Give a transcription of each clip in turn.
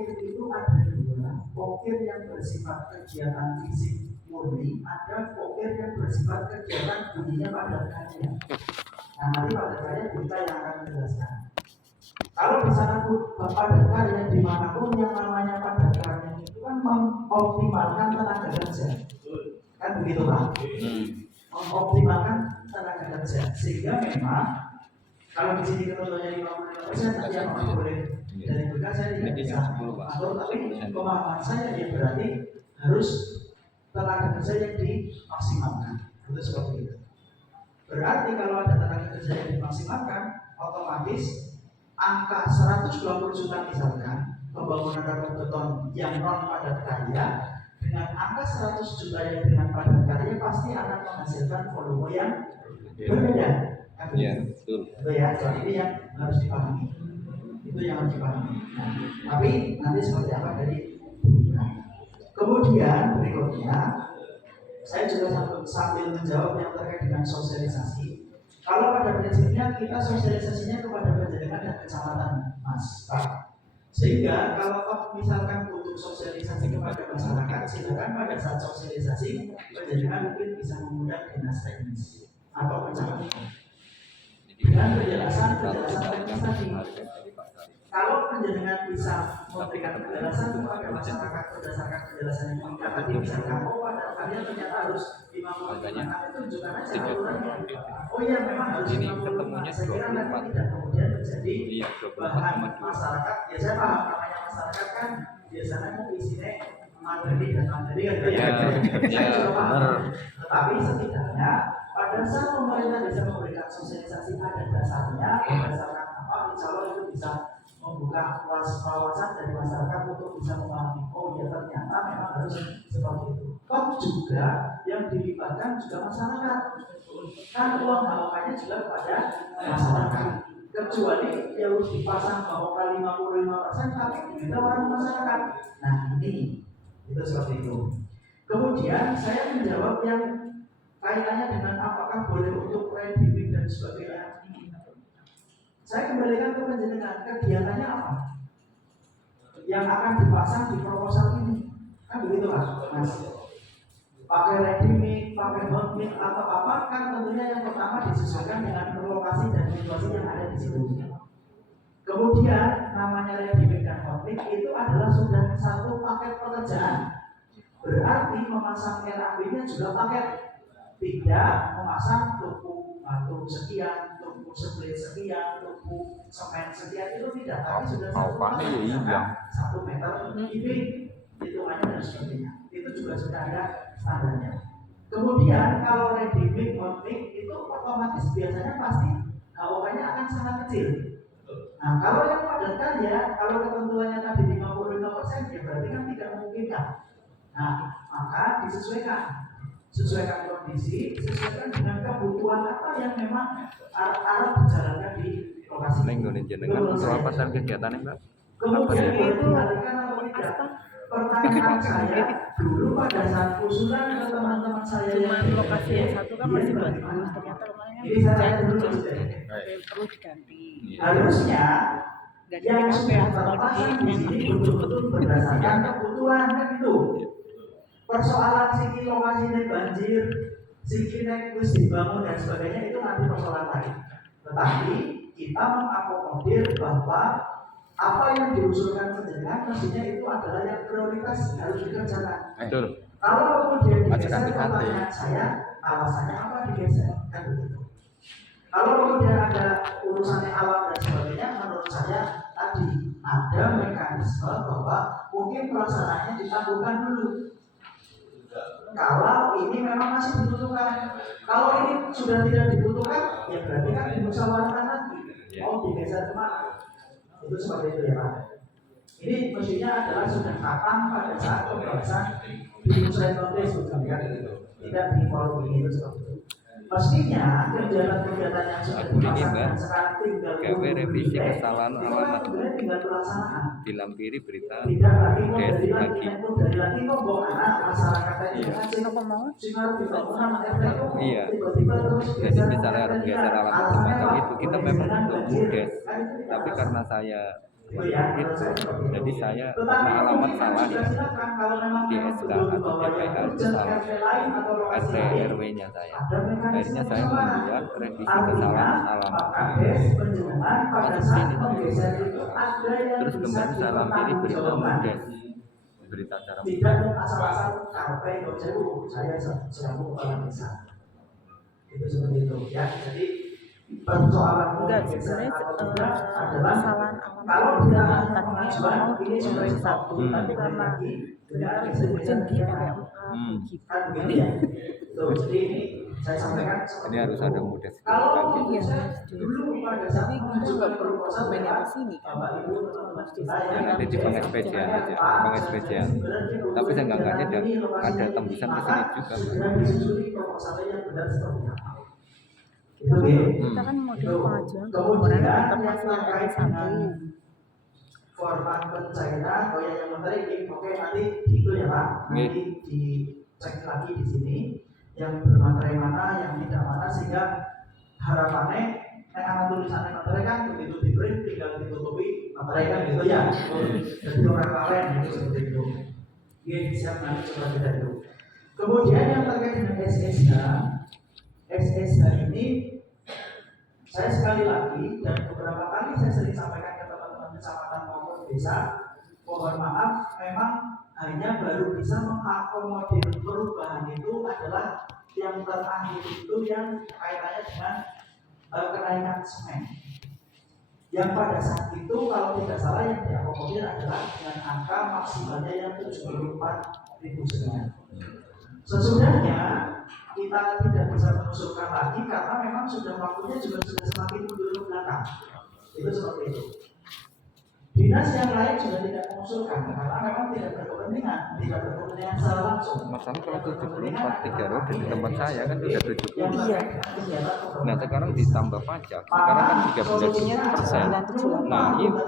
pokir itu ada dua, pokir yang bersifat kegiatan fisik murni, ada pokir yang bersifat kegiatan bunyinya padat karya. Nah, nanti padat karya kita yang akan menjelaskan. Kalau di sana padat karya dimanapun yang namanya padat karya itu kan mengoptimalkan tenaga kerja, kan begitu Pak? Mengoptimalkan tenaga kerja, sehingga memang kalau di sini ketentuannya 55%, nanti yang boleh dari berkas saya tidak bisa atur, tapi pemahaman saya ya berarti harus tenaga kerja yang dimaksimalkan, itu seperti itu. Berarti kalau ada tenaga kerja yang dimaksimalkan, otomatis angka 120 juta misalkan pembangunan rel beton yang non padat karya dengan angka 100 juta yang dengan padat karya pasti akan menghasilkan volume yang berbeda. Iya, betul. Itu ya, jadi ini yang harus dipahami. Itu yang harus dipahami. Nah, tapi nanti seperti apa dari kemudian berikutnya saya juga sambil menjawab yang terkait dengan sosialisasi. Kalau pada prinsipnya kita sosialisasinya kepada penjaringan dan kecamatan, Mas Pak. Sehingga kalau misalkan butuh sosialisasi kepada masyarakat, silakan pada saat sosialisasi penjaringan mungkin bisa mengundang dinas teknis atau kecamatan dengan penjelasan teknis tadi. Kalau penjaringan bisa memberikan penjelasan kepada masyarakat berdasarkan penjelasan yang lengkap, tadi misalkan pada kalian ternyata harus 50 nanti tunjukkan aja aturannya. Oh iya memang harus 50. Saya kira nanti tidak kemudian menjadi bahan masyarakat. Ya saya paham namanya masyarakat kan biasanya mau isinya materi dan materi kan ya. Saya juga paham. Tetapi setidaknya pada saat pemerintah bisa memberikan sosialisasi ada dasarnya, berdasarkan apa, insya Allah itu bisa membuka wawasan dari masyarakat untuk bisa memahami, oh ya ternyata memang harus seperti itu. Toh juga yang dilibatkan juga masyarakat, kan uang bawakannya juga kepada masyarakat. Kecuali dia harus dipasang bawakan 55%, tapi kita orang masyarakat. Nah ini itu seperti itu. Kemudian saya menjawab yang kaitannya dengan apakah boleh untuk ready dan sebagainya. Saya kembalikan ke penjelasan kegiatannya apa yang akan dipasang di proposal ini, kan begitu Mas? Pakai ready mix, pakai hot mix atau apa, kan tentunya yang pertama disesuaikan dengan lokasi dan situasi yang ada di situ. Kemudian namanya ready mix dan hot mix itu adalah sudah satu paket pekerjaan. Berarti memasang RAB-nya juga paket, tidak memasang tuku batu sekian, tuku split sekian, tuku semen sekian, itu tidak, tapi sudah satu paket 1 meter kubik hitungannya dan sebagainya. Itu juga sudah ada standarnya. Kemudian kalau ready mix, hot mix itu otomatis biasanya pasti HOK-nya akan sangat kecil. Nah kalau yang padat karya, kalau ketentuannya tadi 55%, ya berarti kan tidak memungkinkan. Nah maka sesuaikan kondisi, sesuaikan dengan kebutuhan apa yang memang arah berjalannya di lokasi. Apa saja kegiatannya Mbak? Kemudian itu pertanyaan saya dulu pada saat usulan ke teman-teman saya yang lokasi yang satu kan masih bagus, ternyata rumahnya perlu diganti. Harusnya yang sudah terpasang di sini betul-betul berdasarkan kebutuhan kan itu. Persoalan siki lokasinya banjir, siki nek wis dibangun dan sebagainya itu nanti persoalan lain. Tetapi kita mengakomodir bahwa apa yang diusulkan penjaringan mestinya itu adalah yang prioritas harus dikerjakan. Kalau kemudian digeser pertanyaan saya, alasannya apa digeser? Kan begitu. Kalau kemudian ada urusannya alam dan sebagainya, menurut saya tadi ada mekanisme bahwa mungkin pelaksanaannya ditangguhkan dulu. Kalau ini memang masih dibutuhkan, kalau ini sudah tidak dibutuhkan, ya berarti kan dimusyawarahkan lagi. Mau digeser kemana? Itu seperti itu ya Pak. Ini mestinya adalah sudah kapan pada saat pembahasan di usaha notis bukan kan? Tidak di forum ini itu seperti itu. Mestinya kegiatan-kegiatan yang sudah dilaksanakan sekarang tinggal revisi kesalahan alamat tinggal pelaksanaan. Dilampiri berita tidak lagi mau dari lagi kok bawa anak masyarakat ini kan sinar dibangun iya. Tiba-tiba terus Jadi misalnya harus geser alamat semacam itu, kita memang untuk mudes, tapi karena saya Itu ya, Itu. menurut saya seperti itu. Jadi saya Tetapi karena alamat kemudian salah juga ya silakan kalau memang di memang SK betul-betul atau bahwa TPH yang itu hujan salah. RT lain atau lokasi RT lain RW-nya saya. ada mekanisme Akhirnya saya musyawarah. membuat revisi Artinya kesalahan Pak alamat. Kades penjenengan pada Masuk saat sini. menggeser itu ada yang Terus bisa kemarin saya lampiri berita dipertanggungjawabkan. mudes, berita cara Tidak asal-asal karpe atau jauh saya selaku kepala desa. Itu seperti itu ya. Jadi persoalan Enggak, menggeser sebenarnya atau tidak adalah kesalahan kalau alamat kita datangnya pengajuan mau ini di sudah RW stop. 1 tapi karena ternyata lebih urgent di RW 4 gitu. Kan begitu ya. Tuh, jadi ini saya sampaikan ini harus ada mudes kalau lagi. Iya, dulu pada saat tapi kita nggak perlu mainnya ke sini kan. Ya, nanti di pengespesian aja, pengespesian. Tapi seenggaknya ada tembusan ke sini juga. Itu Kita kan model pengajuan pelaporan tetap masih yang RW 1. format pencairan goyang yang menteri ini oke nanti itu ya Pak, nanti dicek lagi di sini yang bermaterai mana yang tidak mana sehingga harapannya anak tulisannya materi kan begitu di print tinggal ditutupi materi kan gitu ya. Jadi orang lain itu seperti itu. Oke, siap, nanti coba kita dulu. Kemudian yang terkait dengan SSH ini saya sekali lagi dan beberapa kali saya sering sampaikan ke teman-teman kecamatan maupun desa, mohon maaf memang hanya baru bisa mengakomodir perubahan itu adalah yang terakhir itu yang kaitannya dengan kenaikan semen. Yang pada saat itu kalau tidak salah yang diakomodir adalah dengan angka maksimalnya yang 74.000 semen. Sesudahnya kita tidak bisa mengusulkan lagi karena memang sudah waktunya juga sudah semakin mundur ke belakang. Itu seperti itu. Dinas yang lain juga tidak mengusulkan karena memang tidak berkepentingan secara langsung. Masalah kalau 74 3 roda di tempat saya kan sudah 70. Iya. Nah sekarang ditambah pajak, sekarang kan 13%. Nah itu.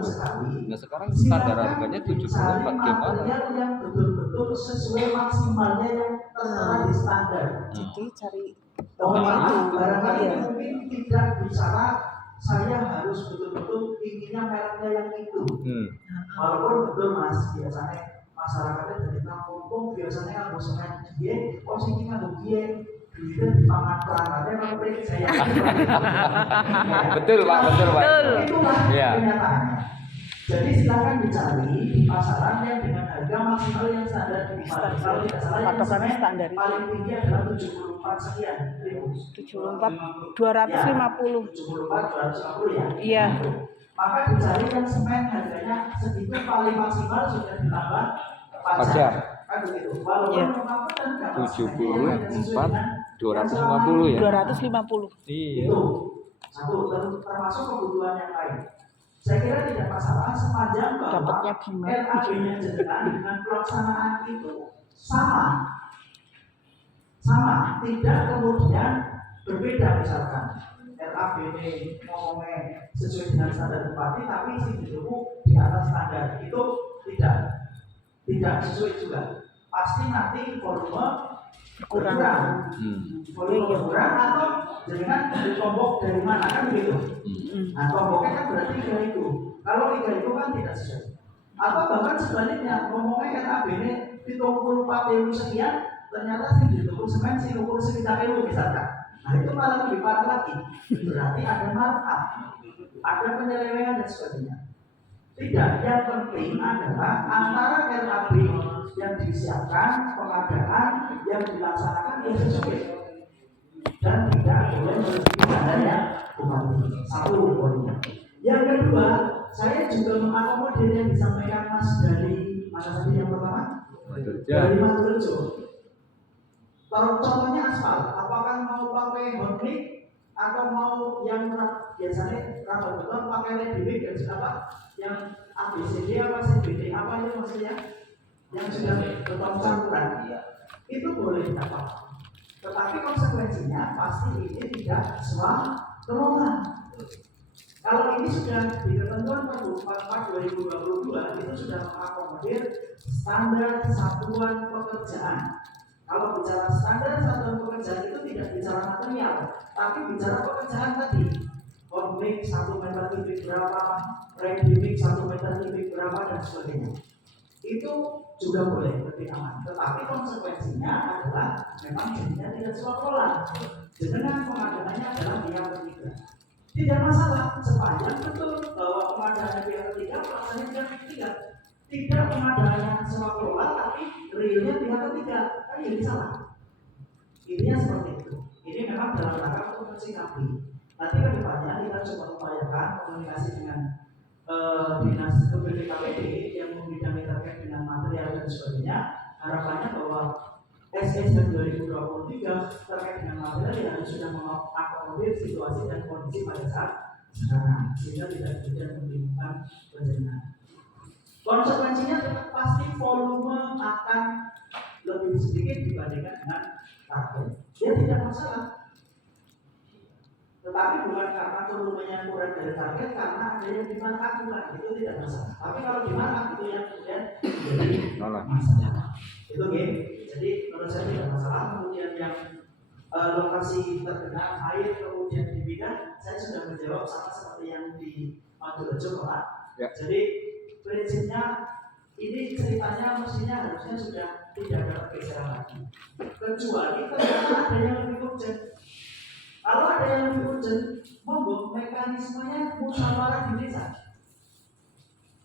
Nah sekarang standar harganya 74 gimana? Yang betul-betul sesuai maksimalnya yang tertera di standar. Jadi cari Barangkali iya. mungkin tidak bicara saya harus betul-betul inginnya mereknya yang itu. Walaupun betul mas, biasanya masyarakatnya dari kampung biasanya nggak semen dia, oh sih nggak dia, duitnya dipangan perangkatnya kalau pergi saya. Betul pak, betul pak. Itulah Iya. kenyataannya. Jadi silakan dicari di pasaran yang dengan harga maksimal yang standar di pasaran. Kalau tidak salah yang Patokannya semen standar itu. paling tinggi adalah 74 sekian ribu. 74 250. 74 250 ya. Iya. Maka dicari yang semen harganya segitu paling maksimal sudah ditambah pajak. Kan begitu. Walaupun memang benar nggak 74 250 ya. 250. Iya. itu satu termasuk kebutuhan yang lain. Saya kira tidak masalah sepanjang bahwa Dapatnya gimana? RAB-nya jenengan dengan pelaksanaan itu sama, tidak kemudian berbeda misalkan RAB ini ngomongnya sesuai dengan standar bupati tapi isi hidupmu di atas standar itu tidak sesuai juga. Pasti nanti volume berkurang. Volume berkurang atau jangan ditombok dari mana kan begitu. Nah tomboknya kan berarti 3 itu. Kalau 3 itu kan tidak sesuai. Atau bahkan sebaliknya ngomongnya RAB ini ditumpul 4.000 sekian, ternyata sih ditumpul semen sih ukur sekitar 1.000 misalkan. Nah itu malah lebih parah lagi. Berarti ada markup, ada penyelewengan dan sebagainya. Tidak, yang penting adalah antara RAB yang disiapkan, pengadaan yang dilaksanakan yang sesuai dan tidak boleh melebihi standar yang bupati. Satu poinnya. Yang kedua, saya juga mengakomodir yang disampaikan Mas dari mana tadi yang pertama? Dari Madurjo. Contohnya aspal, apakah mau pakai hotmix atau mau yang biasanya kalau betul pakai ready dan apa yang ABCD apa CBD apa itu maksudnya yang sudah beton campuran itu boleh dapat. Tetapi konsekuensinya pasti ini tidak sesuai terowongan. Kalau ini sudah di ketentuan Pergub 44 2022 itu sudah mengakomodir standar satuan pekerjaan. Kalau bicara standar satuan pekerjaan itu tidak bicara material, tapi bicara pekerjaan tadi. konflik 1 meter kubik berapa, ready mix 1 meter kubik berapa dan sebagainya. Itu juga boleh lebih aman. Tetapi konsekuensinya adalah memang jadinya tidak swaklola. Dengan pemadanannya adalah pihak ketiga. Tidak masalah sepanjang betul bahwa pemadangan pihak ketiga pelaksana pihak ketiga. Tidak pemadangannya swaklola tapi realnya pihak ketiga. Kan jadi salah. Intinya seperti itu. Ini memang dalam rangka untuk mensikapi. Nanti ke depannya kita coba upayakan komunikasi dengan dinas BPKPD yang membidangi terkait dengan material dan sebagainya. Harapannya bahwa SSN 2023 terkait dengan material yang sudah mengakomodir situasi dan kondisi pada saat sekarang, sehingga tidak kemudian membingungkan penjenengan. Konsekuensinya tetap pasti volume akan lebih sedikit dibandingkan dengan target. Dia tidak masalah. Tetapi bukan karena volumenya kurang dari target, karena ada yang dimarkup bukan, itu tidak masalah. Tapi kalau dimarkup itu yang kemudian jadi masalah. Itu game. Jadi menurut saya tidak masalah. Kemudian yang lokasi terkena air kemudian di bidang, saya sudah menjawab sama seperti yang di Madurejo Pak. Ya. Jadi prinsipnya ini ceritanya mestinya harusnya sudah tidak ada pergeseran lagi. Kecuali ternyata ada yang lebih urgent. Kalau ada yang lebih urgent, monggo mekanismenya musyawarah di desa.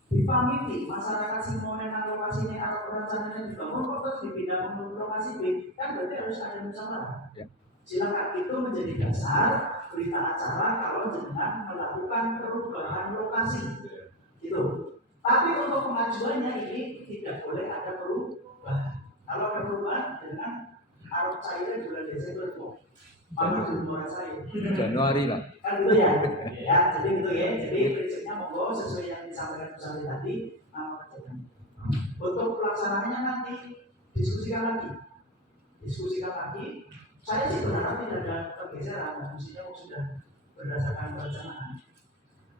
Dipamiti masyarakat Simonen lokasi ini atau rencananya dibangun kok terus dipindah ke lokasi B, kan berarti harus ada musyawarah. Ya. Silakan itu menjadi dasar berita acara kalau jenengan melakukan perubahan lokasi. Gitu. Tapi untuk pengajuannya ini tidak boleh ada perubahan. Kalau ada perubahan dengan arus cairnya bulan Desember kok. Malah di luar saya. Januari lah. Kan gitu ya. Ya, jadi gitu ya. Jadi prinsipnya monggo sesuai yang disampaikan Bu Sari tadi, untuk pelaksanaannya nanti diskusikan lagi. Saya sih berharap tidak ada pergeseran, mestinya sudah berdasarkan perencanaan.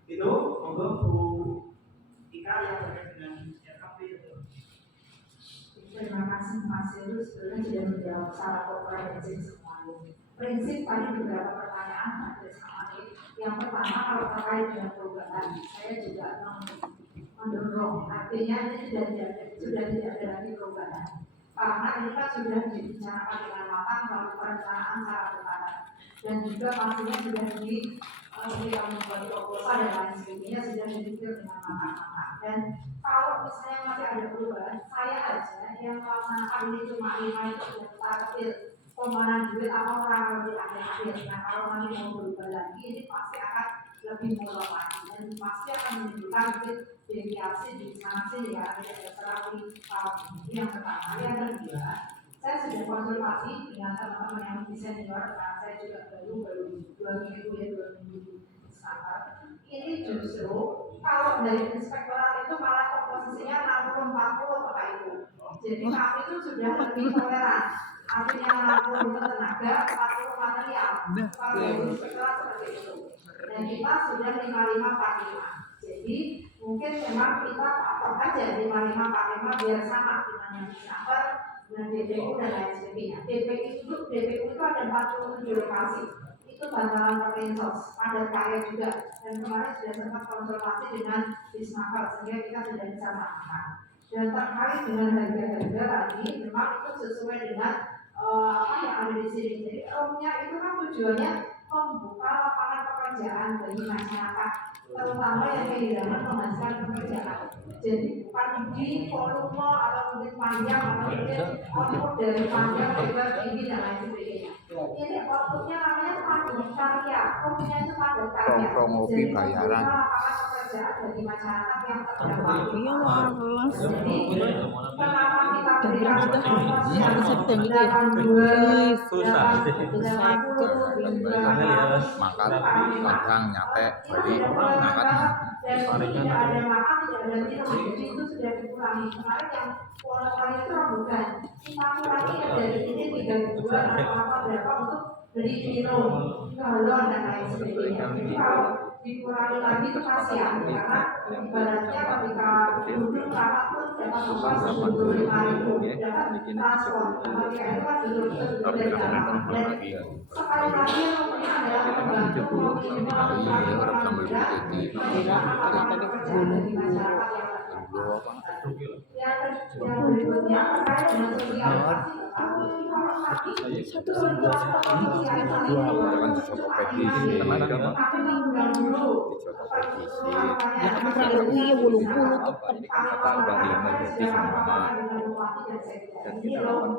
Itu monggo Bu Ika yang terkait dengan RKP itu. Terima kasih Mas Heru, sebenarnya sudah menjawab secara komprehensif semuanya. Prinsip tadi beberapa pertanyaan Mas Samari. Yang pertama kalau terkait dengan perubahan, saya juga mendorong. Artinya ini sudah tidak ada lagi perubahan. Karena ini kan sudah dibicarakan dengan matang melalui perencanaan secara bertahap. Dan juga pastinya sudah kita membuat proposal dan lain sebagainya sudah dipikir dengan matang-matang. Dan kalau misalnya masih ada perubahan, saya aja yang melaksanakan ini cuma 5 itu sudah kita kecil pembahasan duit apa orang lebih akhir-akhir. Nah kalau nanti mau berubah lagi ini pasti akan lebih molor lagi dan pasti akan menimbulkan deviasi di sana sini ya, tidak terlalu ini yang pertama. Yang kedua, saya sudah konsultasi dengan teman-teman yang lebih senior, karena saya juga baru 2 minggu di Santar. Ini justru kalau dari inspektorat itu malah komposisinya 60-40 Bapak Ibu. Jadi kami itu sudah lebih toleran. Artinya 60 itu tenaga, 40 material. Kalau dari inspektorat seperti itu. Dan kita sudah 55-45. Jadi mungkin memang kita patok aja 55-45 biar sama dengan yang di Santar, dengan DPU dan lain sebagainya. DPU itu ada 47 lokasi. Itu bantaran Perlinsos, padat karya juga, dan kemarin sudah sempat konsultasi dengan Disnaker sehingga kita sudah bisa melakukan. Dan terkait dengan harga-harga tadi, memang itu sesuai dengan apa yang ada di sini. Jadi roomnya itu kan tujuannya membuka lapangan pekerjaan bagi masyarakat, terutama yang kehilangan penghasilan pekerjaan. Jadi bukan di volume atau mungkin panjang atau mungkin output dari panjang lebar tinggi dan lain sebagainya. Ini outputnya namanya padat karya, outputnya itu padat karya. Jadi membuka lapangan pekerjaan bagi masyarakat yang terdampak. Jadi kenapa kita berikan promosi yang 82, makan kadang nyate beli makan dan tidak ada makan, tidak ada minum, jadi itu sudah dikurangi. Kemarin yang pola itu bukan kita kurangi dari ini 3 atau apa berapa untuk beli minum, galon dan lain sebagainya. Jadi kalau dikurangi lagi itu kasihan karena ibaratnya ketika duduk rapat pun dapat upah 75.000 dapat transport ketika itu kan betul-betul dari dalam dan sekali lagi yang namanya adalah membantu orang sambil berdiri yang berikutnya terkait dengan sosialisasi kan disopopedisi tenaga mah disopopedisi Iya bulung puluh tuh. Apa ini kan kata udah 5 jadi sama dan kita 80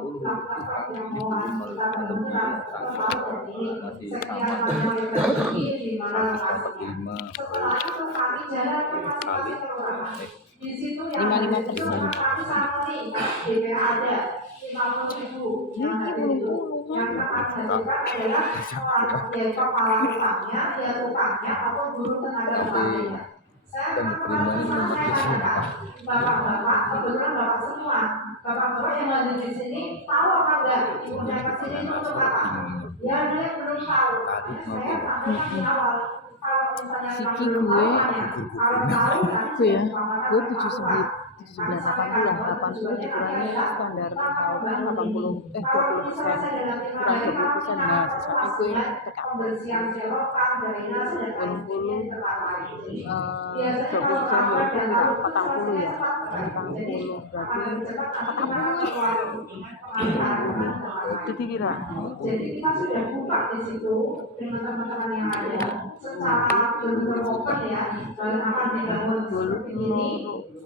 kita ini minimal lebih masih sama 145 kali di situ 55%. kami sama nih DPR ada 50.000 yang ada itu yang akan dihasilkan adalah ya kepala tukangnya, ya tukangnya atau guru tenaga pengajarnya. Saya menyampaikan bapak-bapak, kebetulan bapak semua, bapak-bapak yang ada di sini tahu apa enggak ibu saya kesini itu untuk apa? Ya dia belum tahu. Saya sampaikan di awal. Kalau misalnya Siki gue ya, gue 79 80 dikurangi standar tahun 80 20%, kurang 20%. Nah sisanya gue TKP pembersihan selokan, drainase dan lain sebagainya terlalu 20% ya 40 berarti 40 jadi kira jadi kita sudah buka di situ dengan teman-teman yang ada secara benar-benar ya dan akan dibangun seperti ini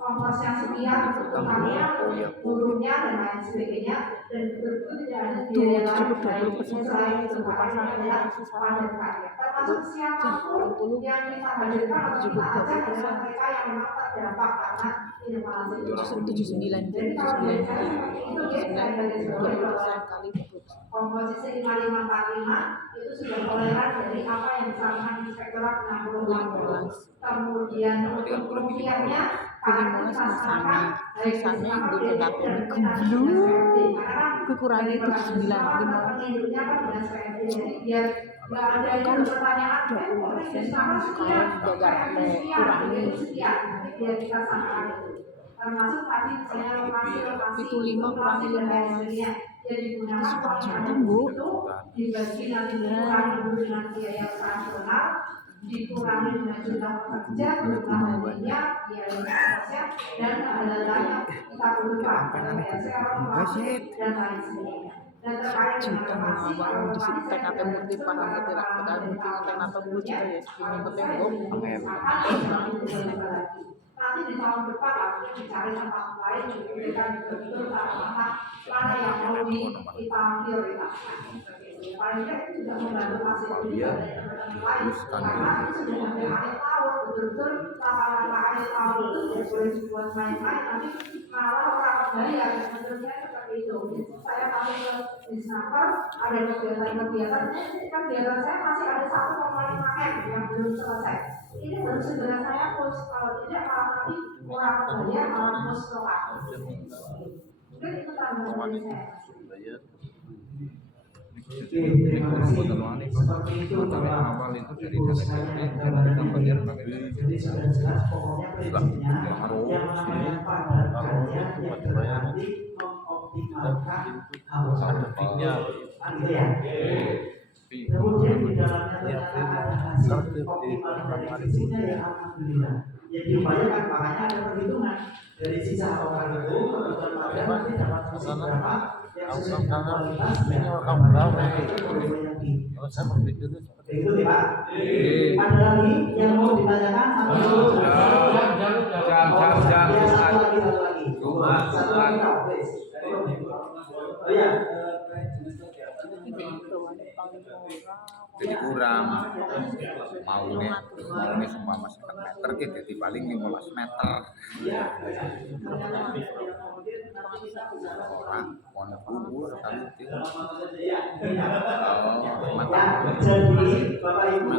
ongkos yang sekian untuk utangnya, gurunya dan lain sebagainya dan betul-betul tidak ada biaya lain selain itu karena adalah padat karya termasuk siapapun yang kita hadirkan atau kita ajak adalah mereka yang memang terdampak karena inovasi 79 jadi kalau biasanya seperti itu ya saya bagi sebagai 20% kali komposisi 5545 itu sudah toleran dari apa yang disampaikan Inspektorat Penanggulangan kemudian untuk kerugiannya sama sisanya gue TKP gue kurangi 79 kan pertanyaan 20% kalau gagal kurangi biar kita sangkakan itu termasuk tadi misalnya lokasi itu 5 kurangi 15 yang digunakan juta bu dibagi nanti dikurangi dengan biaya operasional dikurangi dengan jumlah pekerja jumlah minyak biaya kosnya dan ada kita lupa biasa dan lain sebagainya dan terkait dengan abang di situ TKP murni paham tidak kita mungkin konten atau dulu juga ya ini penting nanti di tahun depan artinya dicari tempat lain diberikan betul-betul mana yang mau kita prioritaskan paling tidak itu sudah membantu fasilitas teman-teman lain karena itu sudah sampai akhir tahun betul-betul langkah-langkah akhir tahun itu tidak boleh dibuat main-main nanti malah orang bayar menurutnya seperti itu saya kami ke Disnaker ada kegiatan-kegiatan kan kegiatan saya masih ada 1,5 M yang belum selesai ini harus segera saya push kalau tidak malah nanti kurang bayar malah push lokal mungkin itu tanggung dari saya. Oke, terima kasih. Seperti itu Bapak Bapak. awal itu dari dana KPR kita bayar pakai Jadi sudah jelas pokoknya prinsipnya yang namanya padat karya yang berarti mengoptimalkan outputnya. Gitu ya. Kemudian di dalamnya ternyata ada hasil optimal dari sisinya ya alhamdulillah. Yang diupayakan makanya ada perhitungan dari sisa orang itu kebutuhan material nanti dapat fungsi berapa yang sesuai dengan kualitas dan saya berpikirnya seperti itu ya Pak. Ada lagi yang mau ditanyakan sama dulu? Satu lagi Pak, please. Oh iya. jadi kurang mau nih semua masyarakat meter gitu jadi paling 15 meter orang mau kubur kalau itu Jadi Bapak Ibu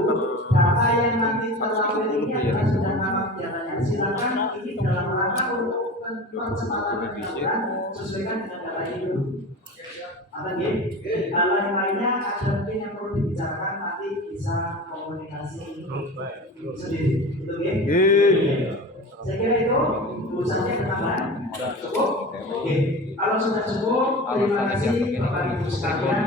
data yang nanti terlampir ini adalah sudah nama biaranya silakan ini dalam rangka untuk percepatan penyaluran sesuaikan dengan data itu. Apa gitu? Hal lainnya ada mungkin yang perlu dibicarakan nanti bisa komunikasi. sosialisasi sendiri. Betul ya? Saya kira itu urusannya tambahan. Cukup? Oke. Kalau sudah cukup, terima kasih Bapak Ibu sekalian.